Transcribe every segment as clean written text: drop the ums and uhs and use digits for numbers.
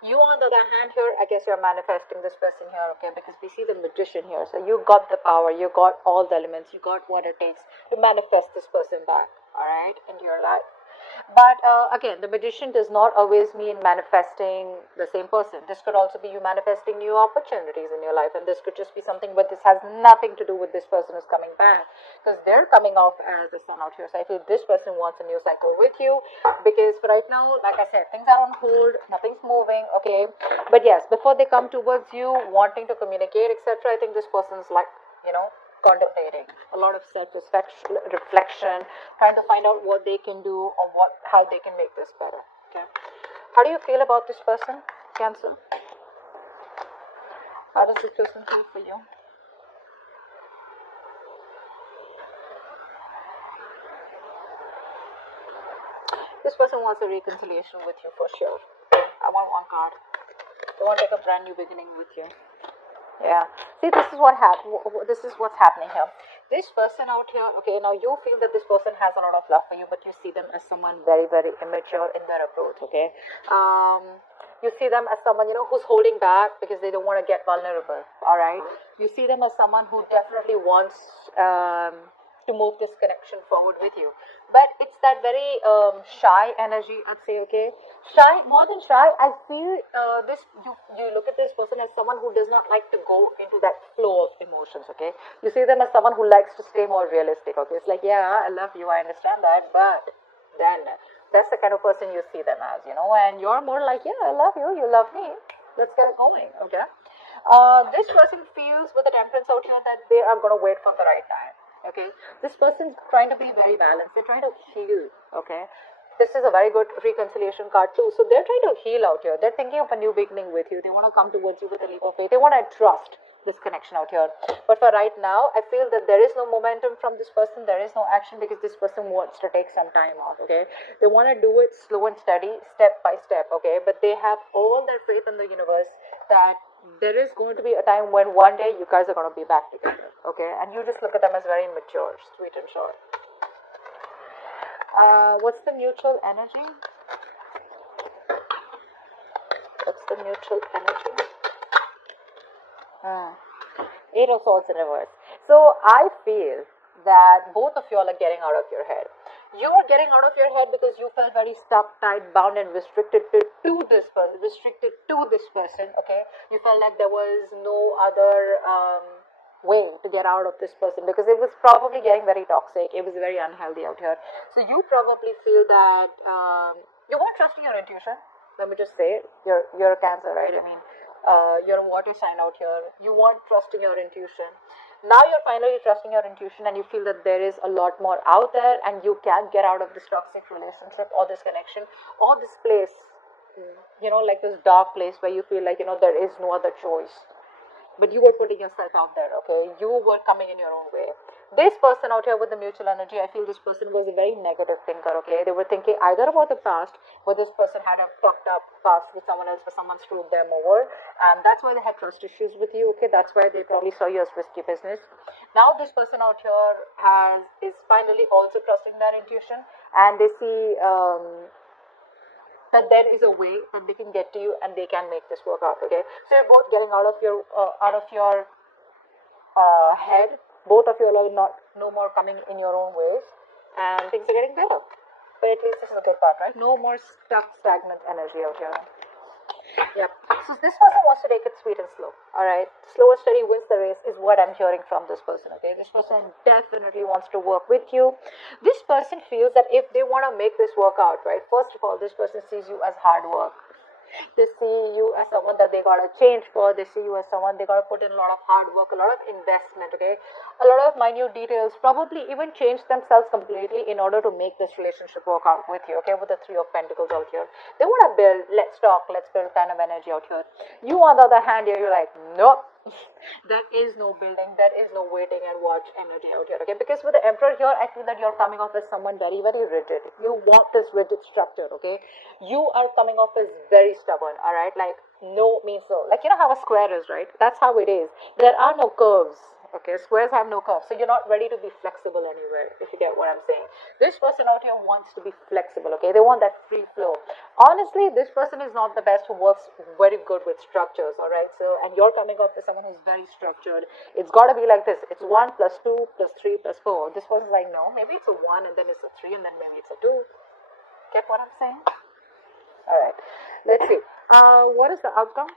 You, on the other hand, here, I guess you're manifesting this person here, okay? Because we see the magician here. So you got the power, you got all the elements, you got what it takes to manifest this person back, all right, into your life. But again, the magician does not always mean manifesting the same person. This could also be you manifesting new opportunities in your life, and this could just be something, but this has nothing to do with this person who's coming back because they're coming off as the sun out here. So I feel this person wants a new cycle with you because for right now, like I said, things are on hold, nothing's moving, okay. But yes, before they come towards you, wanting to communicate, etc., I think this person's like, you know, contemplating a lot of self reflection, trying to find out what they can do or what how they can make this better. Okay, how do you feel about this person, Cancer? How does this person feel for you? This person wants a reconciliation with you for sure. I want one card. They want to take a brand new beginning with you. Yeah. See, this is what this is what's happening here. This person out here, okay, now you feel that this person has a lot of love for you, but you see them as someone very, very immature in their approach, okay? You see them as someone, who's holding back because they don't want to get vulnerable, all right? You see them as someone who definitely wants to move this connection forward with you. But it's that very shy energy, I'd say, okay? Shy, more than shy, I feel this, you look at this person as someone who does not like to go into that flow of emotions, okay? You see them as someone who likes to stay more realistic, okay? It's like, yeah, I love you, I understand that, but then that's the kind of person you see them as, and you're more like, yeah, I love you, you love me, let's get it going, okay? This person feels with the temperance out here that they are going to wait for the right time. Okay, this person's trying to be very balanced. They're trying to heal. Okay, this is a very good reconciliation card too. So they're trying to heal out here. They're thinking of a new beginning with you. They want to come towards you with a leap of faith. They want to trust this connection out here. But for right now, I feel that there is no momentum from this person. There is no action because this person wants to take some time off. Okay, they want to do it slow and steady, step by step. Okay, but they have all their faith in the universe that there is going to be a time when one day you guys are going to be back together, okay? And you just look at them as very mature, sweet and short. What's the mutual energy? What's the mutual energy? Hmm. Eight of Swords in reverse. So I feel that both of you all are getting out of your head. You are getting out of your head because you felt very stuck, tied, bound, and restricted to this person. Okay, you felt like there was no other way to get out of this person because it was probably getting very toxic. It was very unhealthy out here. So you probably feel that you weren't trusting your intuition. Let me just say it. You're a Cancer, right? I mean, you're a water sign out here. You weren't trusting your intuition. Now you're finally trusting your intuition and you feel that there is a lot more out there and you can get out of this toxic relationship or this connection or this place, like this dark place where you feel like, there is no other choice. But you were putting yourself out there, okay? You were coming in your own way. This person out here with the mutual energy, I feel this person was a very negative thinker, okay? They were thinking either about the past, where this person had a fucked up past with someone else, where someone screwed them over, and that's why they had trust issues with you, okay? That's why they probably saw you as risky business. Now this person out here is finally also trusting their intuition, and they see that there is a way that they can get to you and they can make this work out, okay? So you're both getting out of your head. Both of you are not no more coming in your own ways, and things are getting better. But at least this is a good part, right? No more stuck, stagnant energy out here. Yep. So this person wants to take it sweet and slow. All right. Slow and steady wins the race is what I'm hearing from this person. Okay. This person definitely wants to work with you. This person feels that if they want to make this work out, right? First of all, this person sees you as hard work. They see you as someone that they gotta change for. They see you as someone they gotta put in a lot of hard work, a lot of investment, okay? A lot of minute details, probably even change themselves completely in order to make this relationship work out with you, okay? With the Three of Pentacles out here. They wanna build, let's talk, let's build kind of energy out here. You, on the other hand, here, you're like, nope. There is no building, there is no waiting and watch energy out here, okay? Because with the Emperor here, I feel that you're coming off as someone very, very rigid. You want this rigid structure, okay? You are coming off as very stubborn, alright? Like, no means no. Like, you know how a square is, right? That's how it is. There are no curves Okay, squares have no curves, so you're not ready to be flexible anywhere, if you get what I'm saying. This person out here wants to be flexible, okay? They want that free flow. Honestly, this person is not the best who works very good with structures, all right? So, and you're coming up with someone who's very structured. It's got to be like this. It's 1 plus 2 plus 3 plus 4. This person's like, no, maybe it's a 1 and then it's a 3 and then maybe it's a 2. Get what I'm saying? All right, let's see. What is the outcome?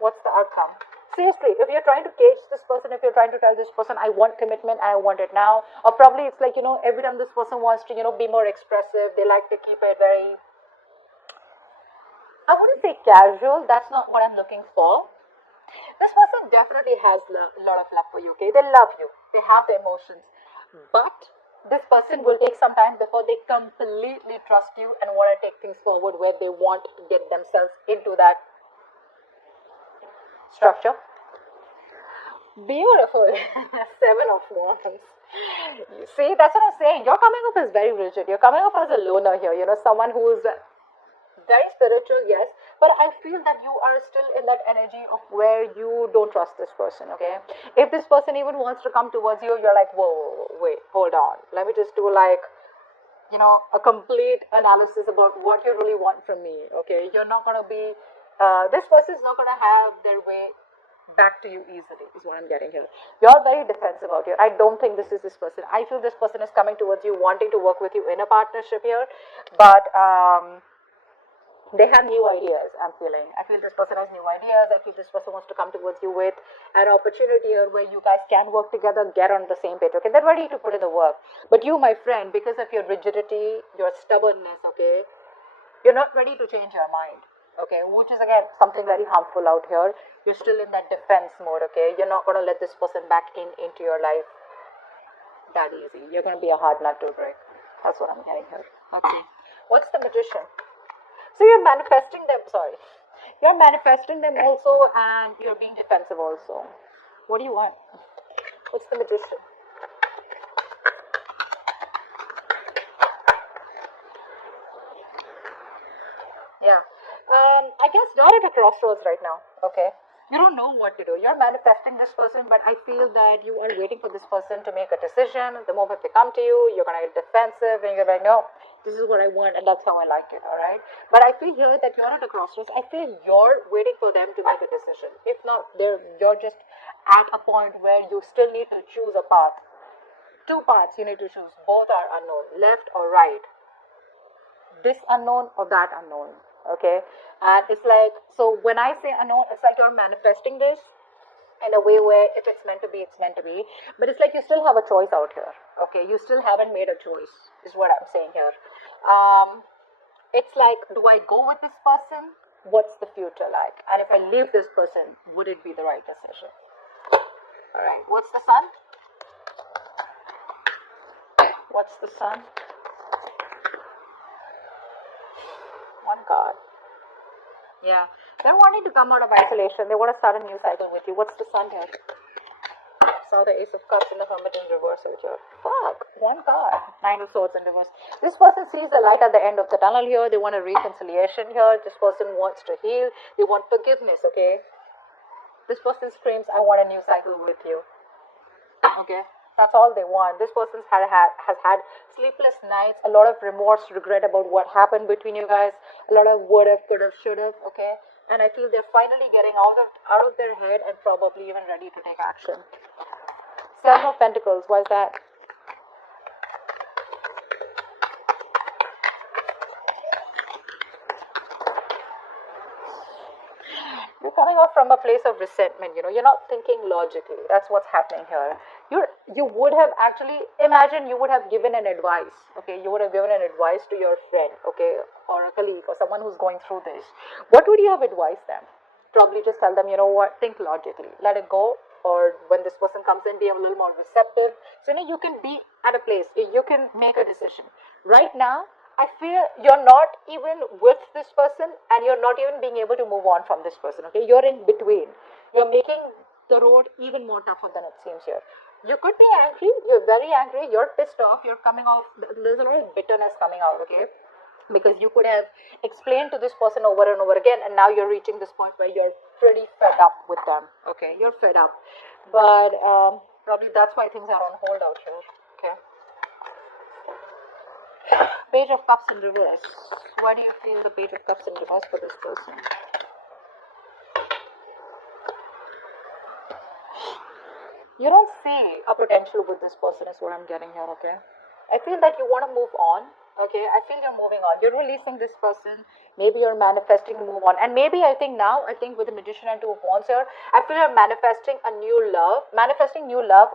What's the outcome? Seriously, if you're trying to cage this person, if you're trying to tell this person, I want commitment and I want it now, or probably it's like, every time this person wants to, be more expressive, they like to keep it very, I wouldn't say casual, that's not what I'm looking for. This person definitely has a lot of love for you, okay? They love you, they have the emotions, but this person will take some time before they completely trust you and want to take things forward where they want to get themselves into that structure. Beautiful. 7 of Wands. You see, that's what I'm saying. Your coming up is very rigid. You're coming up as a loner here. Someone who is very spiritual, yes, but I feel that you are still in that energy of where you don't trust this person, okay? If this person even wants to come towards you, you're like, whoa, wait, hold on. Let me just do like, a complete analysis about what you really want from me, okay? You're not going to be, this person is not going to have their way back to you easily, is what I'm getting here. You're very defensive out here. I don't think this is this person. I feel this person is coming towards you, wanting to work with you in a partnership here, but they have new ideas, I'm feeling. I feel this person has new ideas. I feel this person wants to come towards you with an opportunity here where you guys can work together, get on the same page, okay? They're ready to put in the work. But you, my friend, because of your rigidity, your stubbornness, okay, you're not ready to change your mind, okay? Which is, again, something very harmful out here. You're still in that defense mode, okay? You're not going to let this person back into your life that easy. You're going to be a hard nut to break. That's what I'm getting here. Okay. What's the Magician? So you're manifesting them, You're manifesting them also, and you're being defensive also. What do you want? What's the Magician? Yeah. I guess you're at a crossroads right now, okay? You don't know what to do. You're manifesting this person, but I feel that you are waiting for this person to make a decision. The moment they come to you, you're going to get defensive and you're like, no, this is what I want and that's how I like it, all right? But I feel here that you're at a crossroads. I feel you're waiting for them to make a decision. If not, you're just at a point where you still need to choose a path. 2 paths you need to choose. Both are unknown, left or right. This unknown or that unknown, okay? And it's like, so when I say unknown, it's like you're manifesting this in a way where if it's meant to be, it's meant to be. But it's like you still have a choice out here, okay? You still haven't made a choice, is what I'm saying here. It's like, do I go with this person? What's the future like? And if I leave this person, would it be the right decision? All right, what's the Sun? What's the Sun? 1 card. Yeah, they're wanting to come out of isolation. They want to start a new cycle with you. What's the Sun here? Saw the Ace of Cups in the Hermit in reverse here. Fuck, 1 card. 9 of Swords in reverse. This person sees the light at the end of the tunnel here. They want a reconciliation here. This person wants to heal. They want forgiveness, okay? This person screams, I want a new cycle with you. Okay? That's all they want. This person has had sleepless nights, a lot of remorse, regret about what happened between you guys, a lot of would have, could have, should have, okay? And I feel they're finally getting out of their head and probably even ready to take action. 7 of Pentacles, why is that? You're coming off from a place of resentment, you're not thinking logically. That's what's happening here. You would have actually, imagine you would have given an advice, okay? You would have given an advice to your friend, okay? Or a colleague or someone who's going through this. What would you have advised them? Probably just tell them, you know what, think logically, let it go. Or when this person comes in, be a little more receptive. So, you can be at a place, you can make a decision. Right now, I feel you're not even with this person and you're not even being able to move on from this person, okay? You're in between. You're making the road even more tougher than it seems here. You could be angry, you're very angry, you're pissed off, you're coming off, there's a lot of bitterness coming out, okay? Because you could have explained to this person over and over again, and now you're reaching this point where you're pretty fed up with them, okay? You're fed up. But Probably that's why things are on hold out here. Okay. Page of Cups in reverse. Why do you feel the Page of Cups in reverse for this person? You don't see a potential with this person is what I'm getting here, okay? I feel that you want to move on, okay? I feel you're moving on. You're releasing this person. Maybe you're manifesting to move on. And maybe I think with the Magician and Two of Wands here, I feel you're manifesting a new love,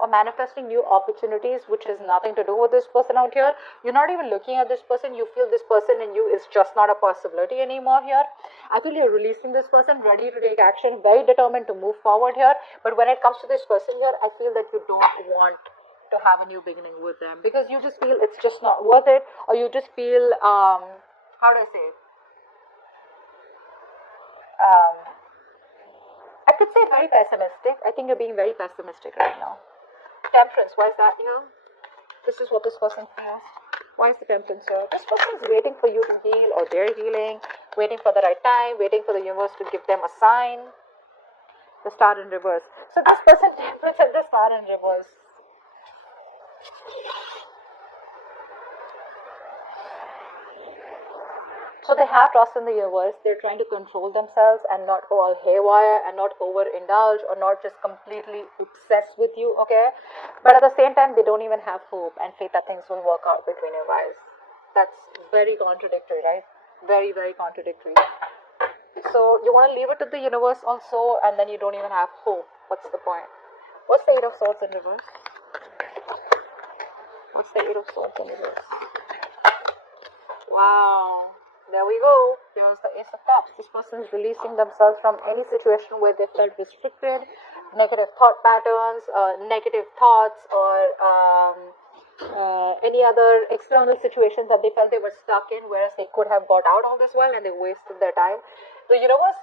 or manifesting new opportunities, which has nothing to do with this person out here. You're not even looking at this person. You feel this person in you is just not a possibility anymore here. I feel you're releasing this person, ready to take action, very determined to move forward here. But when it comes to this person here, I feel that you don't want to have a new beginning with them because you just feel it's just not worth it, or you just feel how do I say it? Um, I could say very pessimistic. I think you're being very pessimistic right now. Temperance, why is that here? This is what this person feels. Why is the Temperance here? This person is waiting for you to heal, or they're healing, waiting for the right time, waiting for the universe to give them a sign. The Star in reverse. So this person, Temperance, and the Star in reverse. So they have trust in the universe. They're trying to control themselves and not go all haywire and not overindulge or not just completely obsessed with you, okay? But at the same time, they don't even have hope and faith that things will work out between you guys. That's very contradictory, right? Very, very contradictory. So you want to leave it to the universe also, and then you don't even have hope. What's the point? What's the Eight of Swords in reverse? What's the Eight of Swords in reverse? Wow. There we go. There's the Ace of Cups. This person is releasing themselves from any situation where they felt restricted, negative thought patterns, negative thoughts, or any other external situations that they felt they were stuck in, whereas they could have got out all this while and they wasted their time. The universe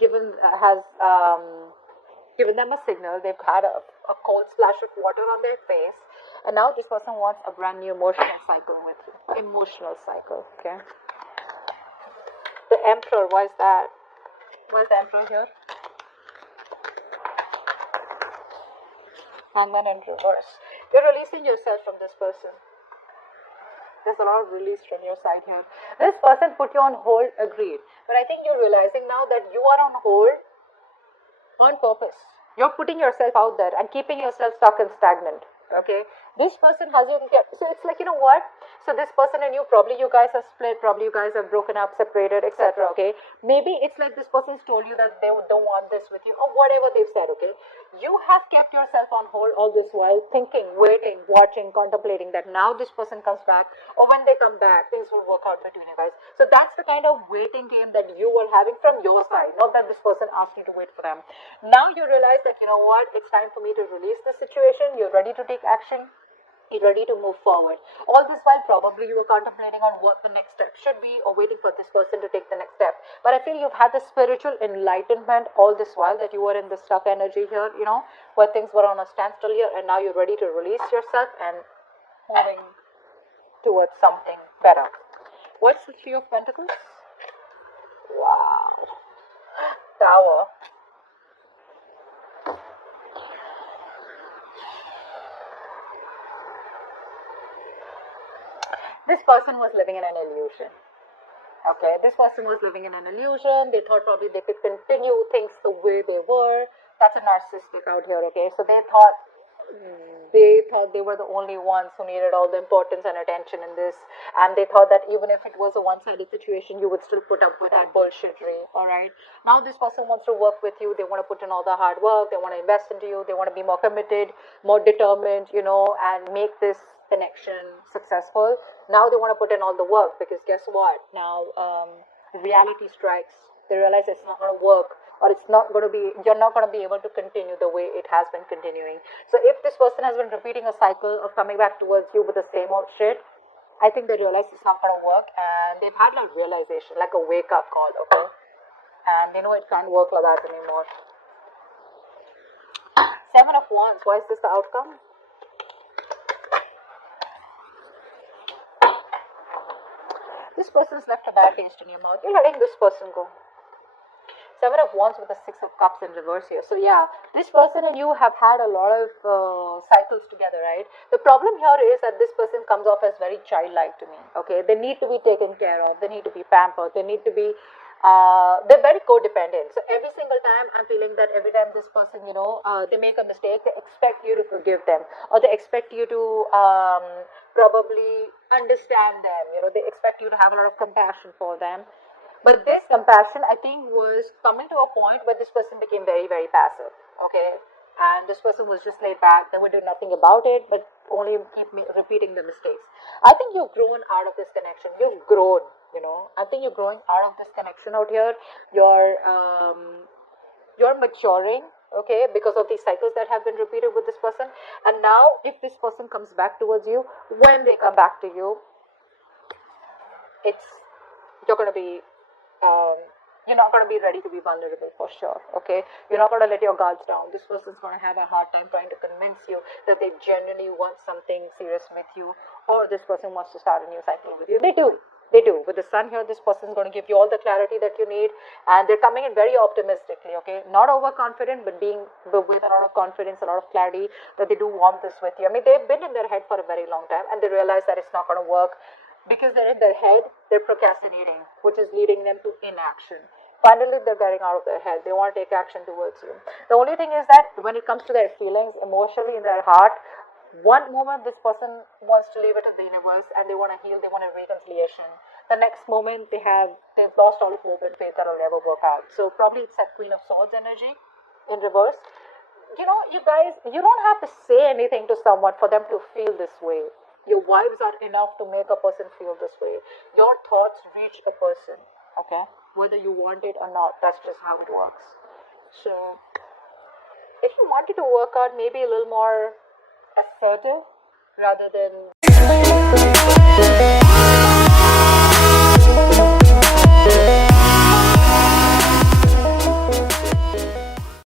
given them a signal. They've had a cold splash of water on their face, and now this person wants a brand new emotional cycle with you. Emotional cycle, okay? The Emperor, why is that? Why is the Emperor here? Hangman in reverse. You're releasing yourself from this person. There's a lot of release from your side here. This person put you on hold, agreed. But I think you're realizing now that you are on hold on purpose. You're putting yourself out there and keeping yourself stuck and stagnant. Okay, this person hasn't kept. So it's like, you know what? So this person and you, probably you guys are split, probably you guys are broken up, separated, etc. Okay, maybe it's like this person's told you that they don't want this with you, or whatever they've said. Okay, you have kept yourself on hold all this while, thinking, waiting, watching, contemplating that now this person comes back, or when they come back, things will work out between you guys. So that's the kind of waiting game that you were having from your side, not that this person asked you to wait for them. Now you realize that, you know what, it's time for me to release the situation. You're ready to take action. You're ready to move forward. All this while, probably you were contemplating on what the next step should be, or waiting for this person to take the next step. But I feel you've had the spiritual enlightenment all this while, that you were in the stuck energy here, you know, where things were on a standstill here, and now you're ready to release yourself and moving towards something better. What's the Three of Pentacles? Wow. Tower. This person was living in an illusion. Okay, this person was living in an illusion. They thought probably they could continue things the way they were. That's a narcissistic out here, okay? So they thought they were the only ones who needed all the importance and attention in this, and they thought that even if it was a one-sided situation, you would still put up with that bullshittery. All right, now this person wants to work with you. They want to put in all the hard work. They want to invest into you. They want to be more committed, more determined, you know, and make this connection successful. Now they want to put in all the work, because guess what, now reality strikes. They realize it's not going to work, or it's not going to be, you're not going to be able to continue the way it has been continuing. So if this person has been repeating a cycle of coming back towards you with the same old shit, I think they realize it's not going to work, and they've had a realization, like a wake up call, okay? And they know it can't work like that anymore. Seven of Wands, why is this the outcome? This person's left a bad taste in your mouth. You're letting this person go. Seven of Wands with the Six of Cups in reverse here. So yeah, this person and you have had a lot of cycles together, right? The problem here is that this person comes off as very childlike to me. Okay, they need to be taken care of. They need to be pampered. They need to be. They're very codependent. So every single time I'm feeling that every time this person, they make a mistake, they expect you to forgive them, or they expect you to probably understand them. They expect you to have a lot of compassion for them. But this compassion, I think, was coming to a point where this person became very, very passive. Okay, and this person was just laid back. They would do nothing about it, but only keep repeating the mistakes. I think you've grown out of this connection. You've grown. I think you're growing out of this connection out here. You're maturing. Okay, because of these cycles that have been repeated with this person. And now, if this person comes back towards you, when they come back to you, it's you're going to be you're not going to be ready to be vulnerable for sure. Okay, you're not going to let your guards down. This person's going to have a hard time trying to convince you that they genuinely want something serious with you, or this person wants to start a new cycle with you. They do. With the sun here, this person is going to give you all the clarity that you need, and they're coming in very optimistically. Okay, not overconfident, but with a lot of confidence, a lot of clarity that they do want this with you. I mean, they've been in their head for a very long time, and they realize that it's not going to work. Because they're in their head, they're procrastinating, which is leading them to inaction. Finally, they're getting out of their head. They want to take action towards you. The only thing is that when it comes to their feelings, emotionally, in their heart, one moment this person wants to leave it to the universe and they want to heal, they want a reconciliation. The next moment they've lost all hope and faith that it'll never work out. So probably it's that Queen of Swords energy in reverse. You guys, you don't have to say anything to someone for them to feel this way. Your vibes are enough to make a person feel this way. Your thoughts reach a person, okay? Whether you want it or not, that's just how it works. So, if you wanted to work out maybe a little more assertive rather than